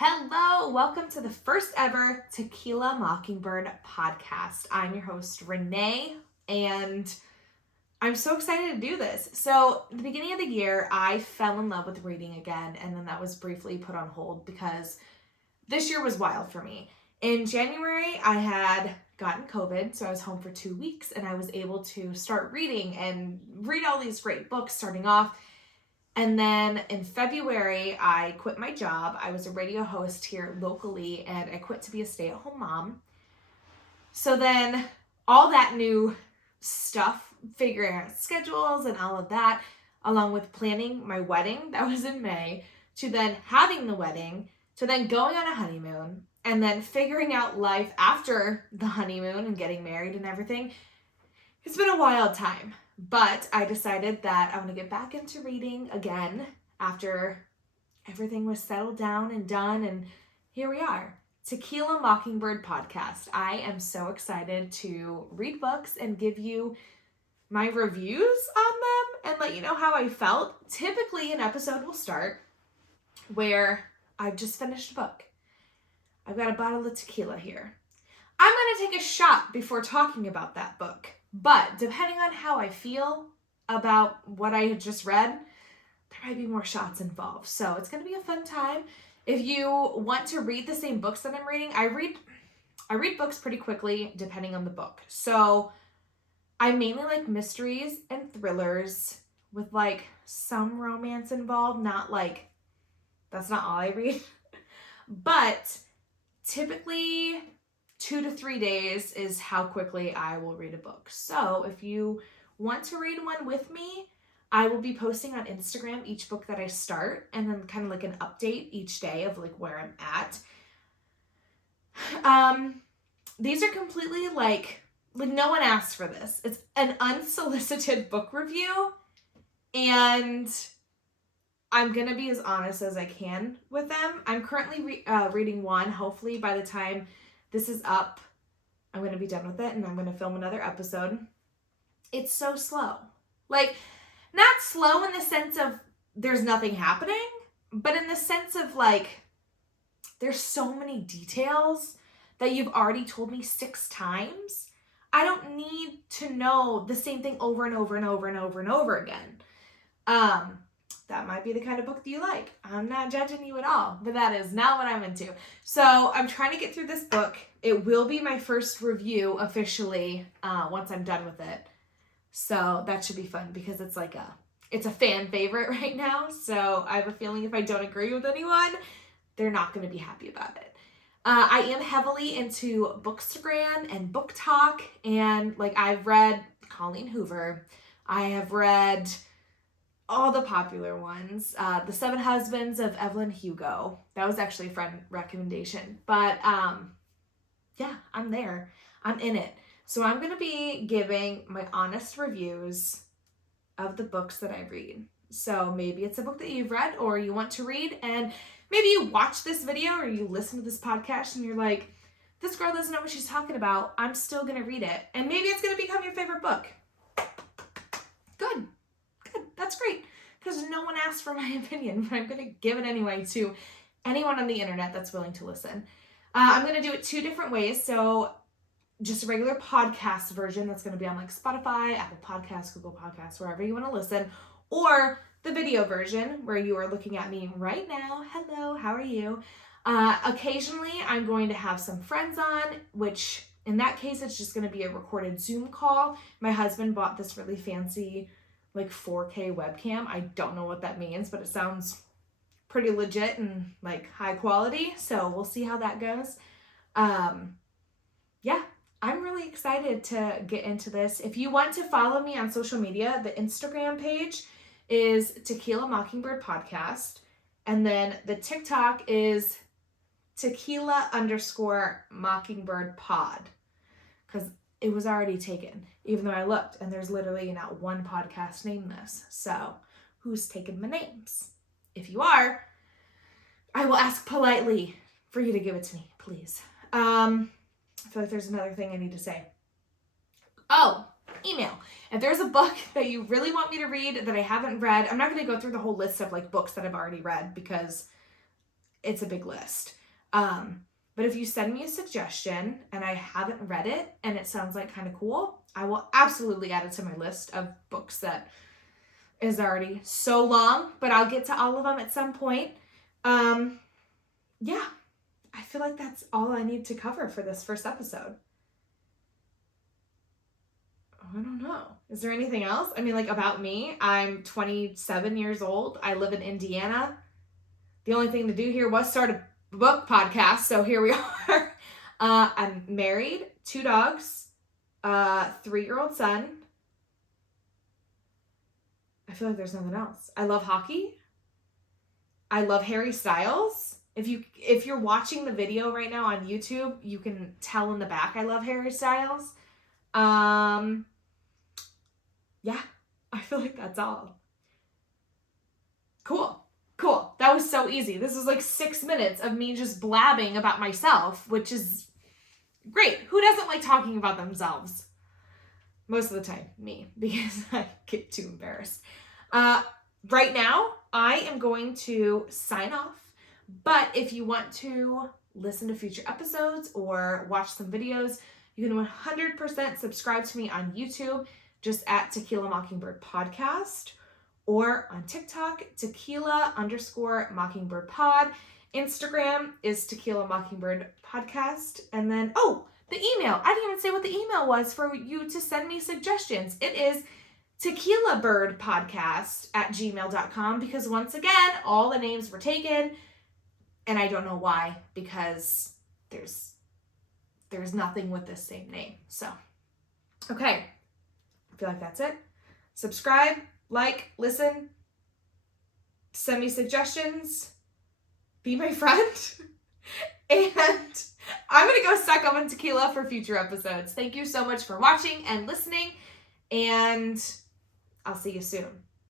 Hello, welcome to the first ever Tequila Mockingbird Podcast. I'm your host, Renee, and I'm so excited to do this. So, at the beginning of the year, I fell in love with reading again, and then that was briefly put on hold because this year was wild for me. In January, I had gotten COVID, so I was home for 2 weeks, and I was able to start reading and read all these great books starting off. And then in February, I quit my job. I was a radio host here locally, and I quit to be a stay-at-home mom. So then all that new stuff, figuring out schedules and all of that, along with planning my wedding, that was in May, to then having the wedding, to then going on a honeymoon, and then figuring out life after the honeymoon and getting married and everything. It's been a wild time. But I decided that I want to get back into reading again after everything was settled down and done. And here we are, Tequila Mockingbird Podcast. I am so excited to read books and give you my reviews on them and let you know how I felt. Typically, an episode will start where I've just finished a book. I've got a bottle of tequila here. I'm going to take a shot before talking about that book. But depending on how I feel about what I had just read, there might be more shots involved. So it's going to be a fun time. If you want to read the same books that I'm reading, I read books pretty quickly depending on the book. So I mainly like mysteries and thrillers with like some romance involved. That's not all I read. But typically 2 to 3 days is how quickly I will read a book. So if you want to read one with me, I will be posting on Instagram each book that I start and then kind of like an update each day of like where I'm at. These are completely like no one asked for this. It's an unsolicited book review, and I'm going to be as honest as I can with them. I'm currently reading one. Hopefully by the time this is up, I'm going to be done with it and I'm going to film another episode. It's so slow. Like, not slow in the sense of there's nothing happening, but in the sense of like, there's so many details that you've already told me 6 times. I don't need to know the same thing over and over and over and over and over again. That might be the kind of book that you like. I'm not judging you at all, but that is not what I'm into. So I'm trying to get through this book. It will be my first review officially once I'm done with it. So that should be fun because it's a fan favorite right now. So I have a feeling if I don't agree with anyone, they're not going to be happy about it. I am heavily into Bookstagram and Book Talk, and like I've read Colleen Hoover. I have read all the popular ones. The 7 Husbands of Evelyn Hugo. That was actually a friend recommendation. But yeah, I'm there. I'm in it. So I'm going to be giving my honest reviews of the books that I read. So maybe it's a book that you've read or you want to read, and maybe you watch this video or you listen to this podcast and you're like, this girl doesn't know what she's talking about. I'm still going to read it. And maybe it's going to become your favorite book. Good. That's great, because no one asked for my opinion, but I'm going to give it anyway to anyone on the internet that's willing to listen. I'm going to do it 2 different ways. So just a regular podcast version that's going to be on like Spotify, Apple Podcasts, Google Podcasts, wherever you want to listen, or the video version where you are looking at me right now. Hello, how are you? Occasionally, I'm going to have some friends on, which in that case, it's just going to be a recorded Zoom call. My husband bought this really fancy like 4K webcam. I don't know what that means, but it sounds pretty legit and like high quality. So we'll see how that goes. Yeah, I'm really excited to get into this. If you want to follow me on social media, the Instagram page is Tequila Mockingbird Podcast. And then the TikTok is Tequila_Mockingbird Pod. Because it was already taken, even though I looked, and there's literally not one podcast named this. So who's taken my names? If you are, I will ask politely for you to give it to me, please. I feel like there's another thing I need to say. Oh, email. If there's a book that you really want me to read that I haven't read, I'm not going to go through the whole list of like books that I've already read because it's a big list. But if you send me a suggestion and I haven't read it and it sounds like kind of cool, I will absolutely add it to my list of books that is already so long, but I'll get to all of them at some point. Yeah, I feel like that's all I need to cover for this first episode. I don't know. Is there anything else? I mean, like, about me, I'm 27 years old. I live in Indiana. The only thing to do here was start a book podcast, so here we are. I'm married, 2 dogs, 3-year-old son. I feel like there's nothing else. I love hockey. I love Harry Styles. If you're watching the video right now on YouTube, you can tell in the back I love Harry Styles. Yeah, I feel like that's all. Cool. That was so easy. This was like 6 minutes of me just blabbing about myself, which is great. Who doesn't like talking about themselves? Most of the time, me, because I get too embarrassed. Right now, I am going to sign off. But if you want to listen to future episodes or watch some videos, you can 100% subscribe to me on YouTube, just at Tequila Mockingbird Podcast, or on TikTok, Tequila_Mockingbird Pod. Instagram is Tequila Mockingbird Podcast. And then, the email. I didn't even say what the email was for you to send me suggestions. It is TequilaBirdPodcast@gmail.com, because once again, all the names were taken, and I don't know why, because there's nothing with the same name. So, okay. I feel like that's it. Subscribe, like, listen, send me suggestions, be my friend, and I'm going to go suck up on tequila for future episodes. Thank you so much for watching and listening, and I'll see you soon.